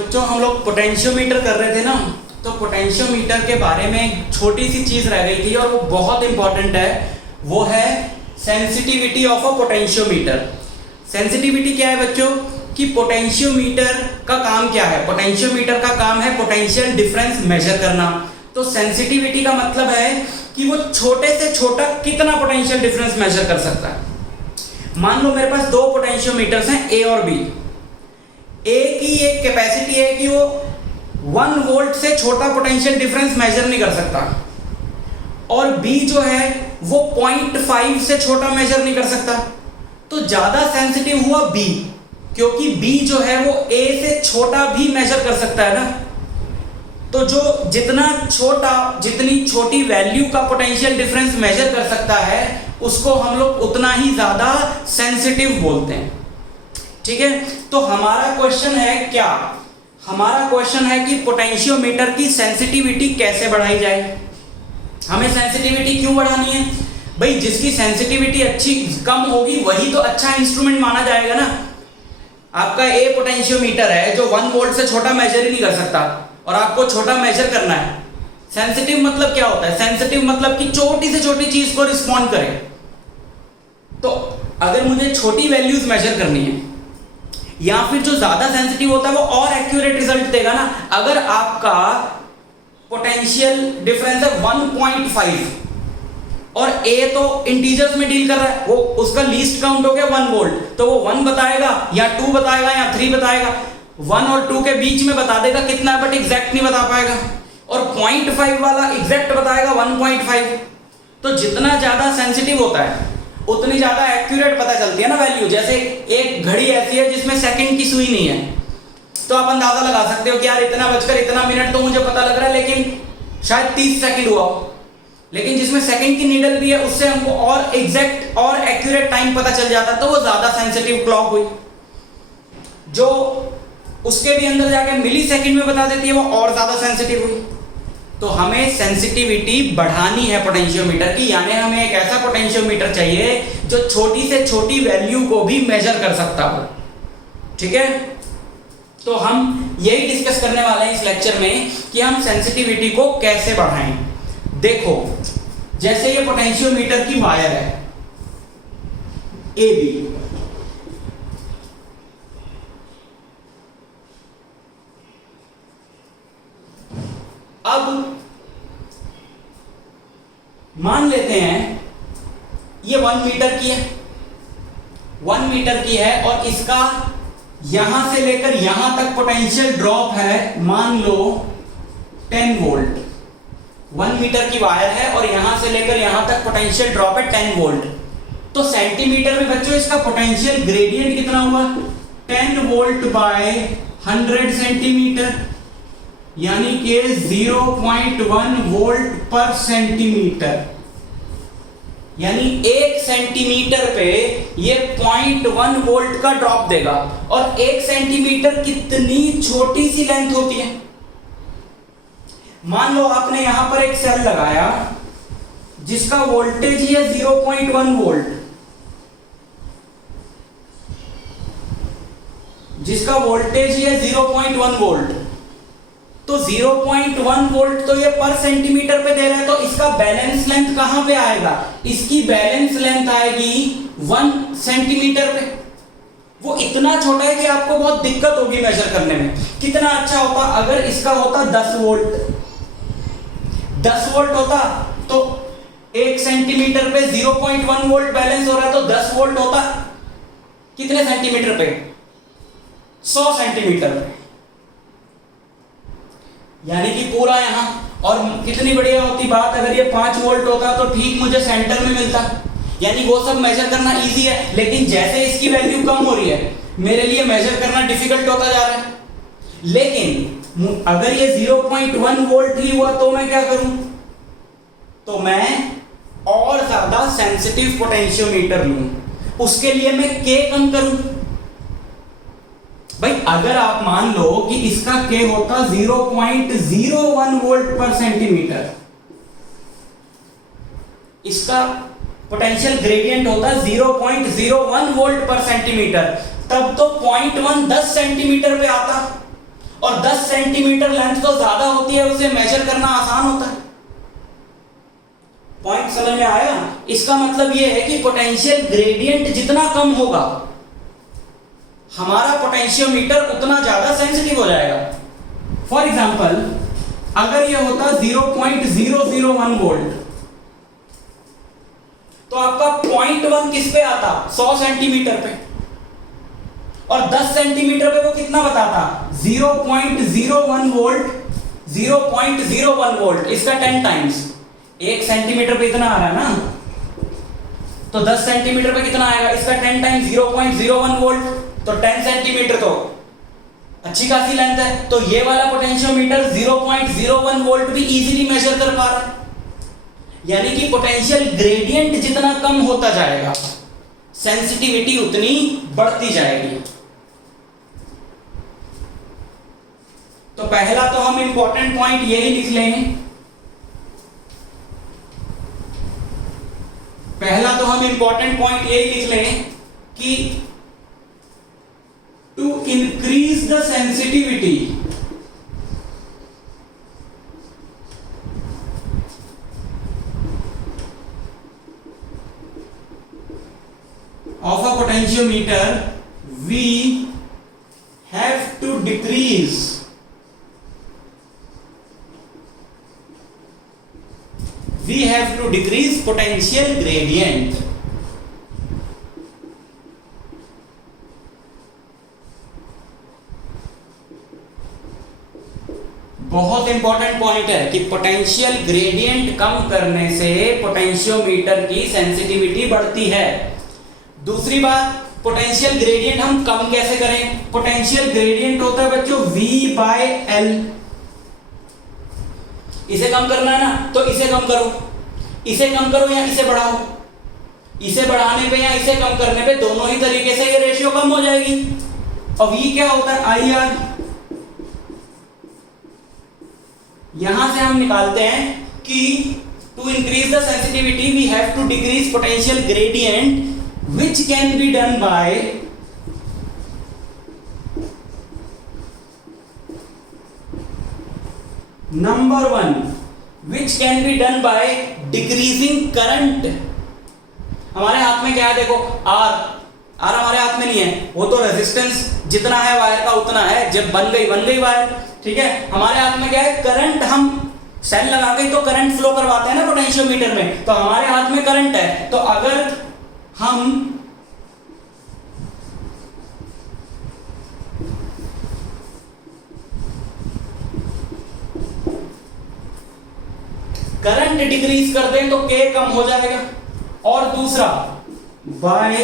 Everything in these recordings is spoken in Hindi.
बच्चों हम लोग पोटेंशियोमीटर कर रहे थे ना, तो पोटेंशियोमीटर के बारे में एक छोटी सी चीज रह गई थी और वो बहुत इंपॉर्टेंट है, वो है sensitivity of a potentiometer. Sensitivity क्या है बच्चों कि पोटेंशियोमीटर का काम क्या है? पोटेंशियोमीटर का काम है पोटेंशियल डिफरेंस मेजर करना। तो सेंसिटिविटी का मतलब है कि वो छोटे से छोटा कितना पोटेंशियल डिफरेंस मेजर कर सकता है। मान लो मेरे पास दो पोटेंशियोमीटर्स हैं ए और बी। ए की एक कैपेसिटी है कि वो 1 वोल्ट से छोटा पोटेंशियल डिफरेंस मेजर नहीं कर सकता, और बी जो है वो 0.5 से छोटा मेजर नहीं कर सकता। तो ज्यादा सेंसिटिव हुआ बी, क्योंकि बी जो है वो ए से छोटा भी मेजर कर सकता है ना। तो जो जितनी छोटी वैल्यू का पोटेंशियल डिफरेंस मेजर कर सकता है उसको हम लोग उतना ही ज्यादा सेंसिटिव बोलते हैं। ठीक है, तो हमारा क्वेश्चन है क्या? हमारा क्वेश्चन है कि पोटेंशियोमीटर की सेंसिटिविटी कैसे बढ़ाई जाए। हमें सेंसिटिविटी क्यों बढ़ानी है भाई? जिसकी सेंसिटिविटी अच्छी कम होगी वही तो अच्छा इंस्ट्रूमेंट माना जाएगा ना। आपका ए पोटेंशियोमीटर है जो 1 वोल्ट से छोटा मेजर ही नहीं कर सकता, और आपको छोटा मेजर करना है। सेंसिटिव मतलब क्या होता है? सेंसिटिव मतलब कि छोटी से छोटी चीज को रिस्पॉन्ड करे। तो अगर मुझे छोटी वैल्यूज मेजर करनी है, या फिर जो ज्यादा सेंसिटिव होता है वो और एक्यूरेट रिजल्ट देगा ना। अगर आपका पोटेंशियल डिफरेंस है 1.5 और ए तो इंटीजर्स में डील कर रहा है, वो उसका लीस्ट काउंट हो गया 1 वोल्ट, तो वो 1 बताएगा या 2 बताएगा या 3 बताएगा। 1 और 2 के बीच में बता देगा कितना है, बट एग्जैक्ट नहीं बता पाएगा। और 0.5 वाला एग्जैक्ट बताएगा 1.5। तो जितना ज्यादा सेंसिटिव होता है उतनी ज्यादा एक्यूरेट पता चलती है ना वैल्यू। जैसे एक घड़ी ऐसी है जिसमें सेकंड की सुई नहीं है, तो आप अंदाजा लगा सकते हो कि यार इतना बजकर इतना मिनट तो मुझे पता लग रहा है, लेकिन शायद 30 सेकंड हुआ हो। लेकिन जिसमें सेकंड की नीडल भी है उससे हमको और एग्जैक्ट और एक्यूरेट टाइम पता चल जाता है, तो वो ज्यादा सेंसिटिव क्लॉक हुई। जो उसके भी अंदर जाके मिली सेकंड में बता देती है वो और ज्यादा सेंसिटिव हुई। तो हमें सेंसिटिविटी बढ़ानी है पोटेंशियोमीटर की, यानी हमें एक ऐसा पोटेंशियोमीटर चाहिए जो छोटी से छोटी वैल्यू को भी मेजर कर सकता हो। ठीक है, तो हम यही डिस्कस करने वाले हैं इस लेक्चर में कि हम सेंसिटिविटी को कैसे बढ़ाएं। देखो, जैसे ये पोटेंशियोमीटर की वायर है ए बी, अब मान लेते हैं ये 1 मीटर की है, 1 मीटर की है, और इसका यहां से लेकर यहां तक पोटेंशियल ड्रॉप है मान लो 10 वोल्ट। 1 मीटर की वायर है और यहां से लेकर यहां तक पोटेंशियल ड्रॉप है 10 वोल्ट। तो सेंटीमीटर में बच्चों इसका पोटेंशियल ग्रेडियंट कितना हुआ? 10 वोल्ट बाय 100 सेंटीमीटर, यानी कि 0.1 वोल्ट पर सेंटीमीटर। यानी 1 सेंटीमीटर पे ये 0.1 वोल्ट का ड्रॉप देगा। और 1 सेंटीमीटर कितनी छोटी सी लेंथ होती है। मान लो आपने यहां पर एक सेल लगाया जिसका वोल्टेज ही है 0.1 वोल्ट, जिसका वोल्टेज ही है 0.1 वोल्ट। तो 0.1 वोल्ट तो ये पर सेंटीमीटर पे दे रहा है, तो इसका बैलेंस लेंथ कहां पे आएगा? इसकी बैलेंस लेंथ आएगी 1 सेंटीमीटर पे। वो इतना छोटा है कि आपको बहुत दिक्कत होगी मेजर करने में। कितना अच्छा होता अगर इसका होता 10 वोल्ट। 10 वोल्ट होता तो 1 सेंटीमीटर पे 0.1 वोल्ट बैलेंस हो रहा है, तो 10 वोल्ट होता कितने सेंटीमीटर पे? 100 सेंटीमीटर पे, यानी कि पूरा यहां। और कितनी बढ़िया होती बात अगर ये 5 वोल्ट होता तो ठीक मुझे सेंटर में मिलता, यानी वो सब मेजर करना इजी है। लेकिन जैसे इसकी वैल्यू कम हो रही है मेरे लिए मेजर करना डिफिकल्ट होता जा रहा है। लेकिन अगर ये 0.1 वोल्ट ही हुआ तो मैं क्या करूं? तो मैं और ज्यादा सेंसिटिव पोटेंशियोमीटर लूं। उसके लिए मैं K कम करूं। भाई अगर आप मान लो कि इसका K होता 0.01 वोल्ट पर सेंटीमीटर, इसका पोटेंशियल ग्रेडियंट होता 0.01 वोल्ट पर सेंटीमीटर, तब तो 0.1 10 सेंटीमीटर पे आता। और 10 सेंटीमीटर लेंथ तो ज्यादा होती है, उसे मेजर करना आसान होता है। पॉइंट समझ में आया? इसका मतलब यह है कि पोटेंशियल ग्रेडियंट जितना कम होगा हमारा पोटेंशियोमीटर उतना ज्यादा सेंसिटिव हो जाएगा। फॉर एग्जांपल अगर यह होता 0.001 वोल्ट तो आपका 0.1 किस पे आता? 100 सेंटीमीटर पे। और 10 सेंटीमीटर पे वो कितना बताता? 0.01 वोल्ट। 0.01 वोल्ट इसका 10 टाइम्स। 1 सेंटीमीटर पे इतना आ रहा है ना, तो 10 सेंटीमीटर पे कितना आएगा? इसका 10 टाइम्स 0.01 वोल्ट, तो 10 सेंटीमीटर तो अच्छी खासी लेंथ है। तो ये वाला पोटेंशियोमीटर 0.01 वोल्ट भी इजीली मेजर कर पा रहा है। यानी कि पोटेंशियल ग्रेडियंट जितना कम होता जाएगा सेंसिटिविटी उतनी बढ़ती जाएगी। तो पहला तो हम इंपॉर्टेंट पॉइंट यही लिख लेंगे। पहला तो हम इंपॉर्टेंट पॉइंट यही लिख लेंगे कि to increase the sensitivity of a potentiometer we have to decrease potential gradient। बहुत इंपॉर्टेंट पॉइंट है कि पोटेंशियल ग्रेडियंट कम करने से पोटेंशियोमीटर की सेंसिटिविटी बढ़ती है। दूसरी बात, पोटेंशियल ग्रेडियंट हम कम कैसे करें? पोटेंशियल ग्रेडियंट होता है बच्चों V/L। इसे कम करना है ना, तो इसे कम करो, इसे कम करो या इसे बढ़ाओ। इसे बढ़ाने पे या इसे कम करने पे दोनों ही तरीके से ये रेशियो कम हो जाएगी। और V क्या होता है? IR। यहां से हम निकालते हैं कि to increase the sensitivity we have to decrease potential gradient which can be done by number 1 which can be done by decreasing current। हमारे हाथ में क्या है? देखो R हमारे हाथ में नहीं है, वो तो रेजिस्टेंस जितना है वायर का उतना है। जब बन गई वायर, ठीक है। हमारे हाथ में क्या है? करंट। हम सेल लगा के तो करंट फ्लो करवाते हैं ना पोटेंशियोमीटर में, तो हमारे हाथ में करंट है। तो अगर हम करंट डिक्रीज कर दें तो K कम हो जाएगा। और दूसरा, बाय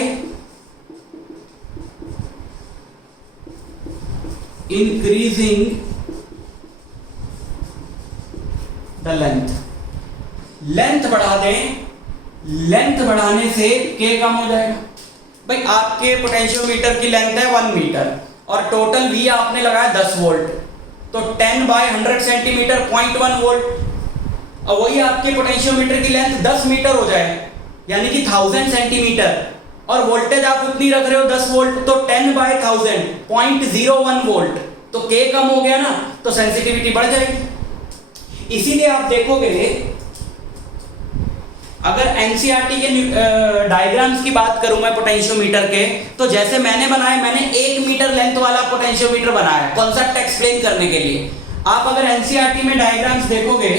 इंक्रीजिंग द लेंथ बढ़ा दें, लेंथ बढ़ाने से K कम हो जाएगा। भाई आपके पोटेंशियोमीटर की लेंथ है 1 मीटर और टोटल V आपने लगाया 10 वोल्ट, तो 10/100 सेंटीमीटर 0.1 वोल्ट। और वही आपके पोटेंशियोमीटर की लेंथ 10 मीटर हो जाए, यानी कि 1000 सेंटीमीटर, और वोल्टेज आप उतनी रख रहे हो 10 वोल्ट, तो 10/1000 0.01 वोल्ट, तो K कम हो गया ना, तो सेंसिटिविटी बढ़ जाएगी। इसीलिए आप देखोगे अगर एनसीईआरटी के डायग्राम्स की बात करूं मैं पोटेंशियोमीटर के, तो जैसे मैंने बनाए, मैंने 1 मीटर लेंथ वाला पोटेंशियोमीटर बनाया कॉन्सेप्ट एक्सप्लेन करने के लिए। आप अगर एनसीईआरटी में डायग्राम्स देखोगे,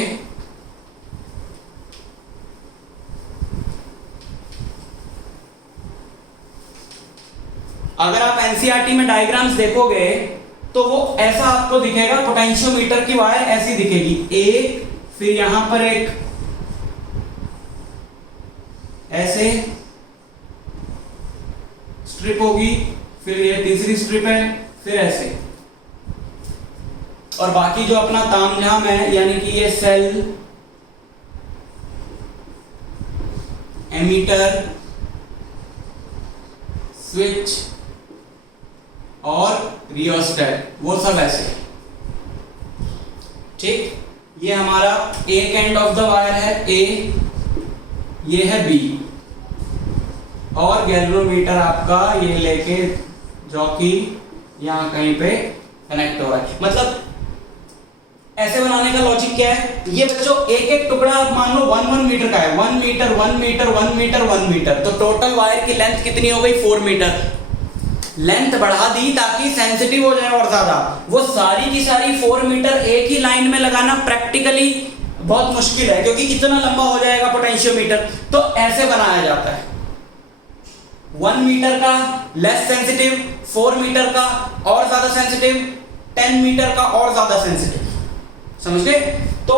अगर आप एनसीईआरटी में डायग्राम्स देखोगे तो वो ऐसा आपको दिखेगा। पोटेंशियोमीटर की वायर ऐसी दिखेगी, एक, फिर यहां पर एक ऐसे स्ट्रिप होगी, फिर ये तीसरी स्ट्रिप है, फिर ऐसे, और बाकी जो अपना तामझाम है, यानी कि ये सेल, एमीटर, स्विच और रियोस्टेट, वो सब ऐसे। ठीक, ये हमारा एक एंड ऑफ द वायर है ए, ये है बी, और गैल्वेनोमीटर आपका ये लेके जॉकी यहाँ कहीं पे कनेक्ट हो रहा है। मतलब ऐसे बनाने का लॉजिक क्या है, ये बच्चों एक एक टुकड़ा आप मान लो 1 मीटर का है, 1 मीटर 1 मीटर 1 मीटर 1 मीटर, तो टोटल वायर की लेंथ कितनी हो गई 4 मीटर। लेंथ बढ़ा दी ताकि सेंसिटिव हो जाए और ज्यादा, वो सारी की सारी 4 मीटर एक ही लाइन में लगाना प्रैक्टिकली बहुत मुश्किल है क्योंकि इतना लंबा हो जाएगा पोटेंशियोमीटर। तो ऐसे बनाया जाता है, 1 मीटर का लेस सेंसिटिव, 4 मीटर का और ज्यादा सेंसिटिव, 10 मीटर का और ज्यादा सेंसिटिव। समझ गए? तो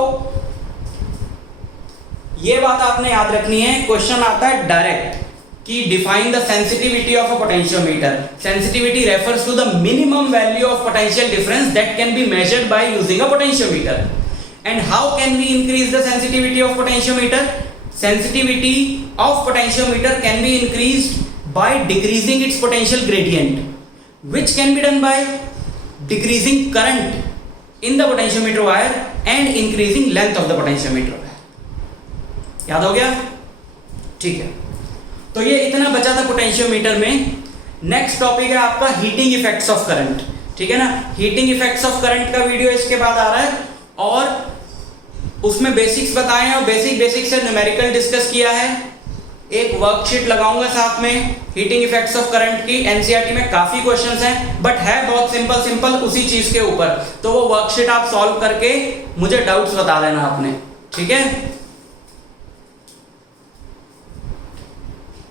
ये बात आपने याद रखनी है। क्वेश्चन आता है डायरेक्ट कि define the sensitivity of a potentiometer. Sensitivity refers to the minimum value of potential difference that can be measured by using a potentiometer. And how can we increase the sensitivity of potentiometer? Sensitivity of potentiometer can be increased by decreasing its potential gradient, which can be done by decreasing current in the potentiometer wire and increasing length of the potentiometer wire। याद हो गया? ठीक है, तो ये इतना बचा था पोटेंशियोमीटर में। नेक्स्ट टॉपिक है आपका हीटिंग इफेक्ट्स ऑफ करंट। ठीक है ना, हीटिंग इफेक्ट्स ऑफ करंट का वीडियो इसके बाद आ रहा है और उसमें बेसिक्स बताए हैं और बेसिक से न्यूमेरिकल डिस्कस किया है। एक वर्कशीट लगाऊंगा साथ में हीटिंग इफेक्ट्स ऑफ करंट की। एनसीईआरटी में काफी क्वेश्चंस हैं बट है बहुत सिंपल उसी चीज के ऊपर, तो वो वर्कशीट आप सॉल्व करके मुझे डाउट्स बता देना आपने। ठीक है।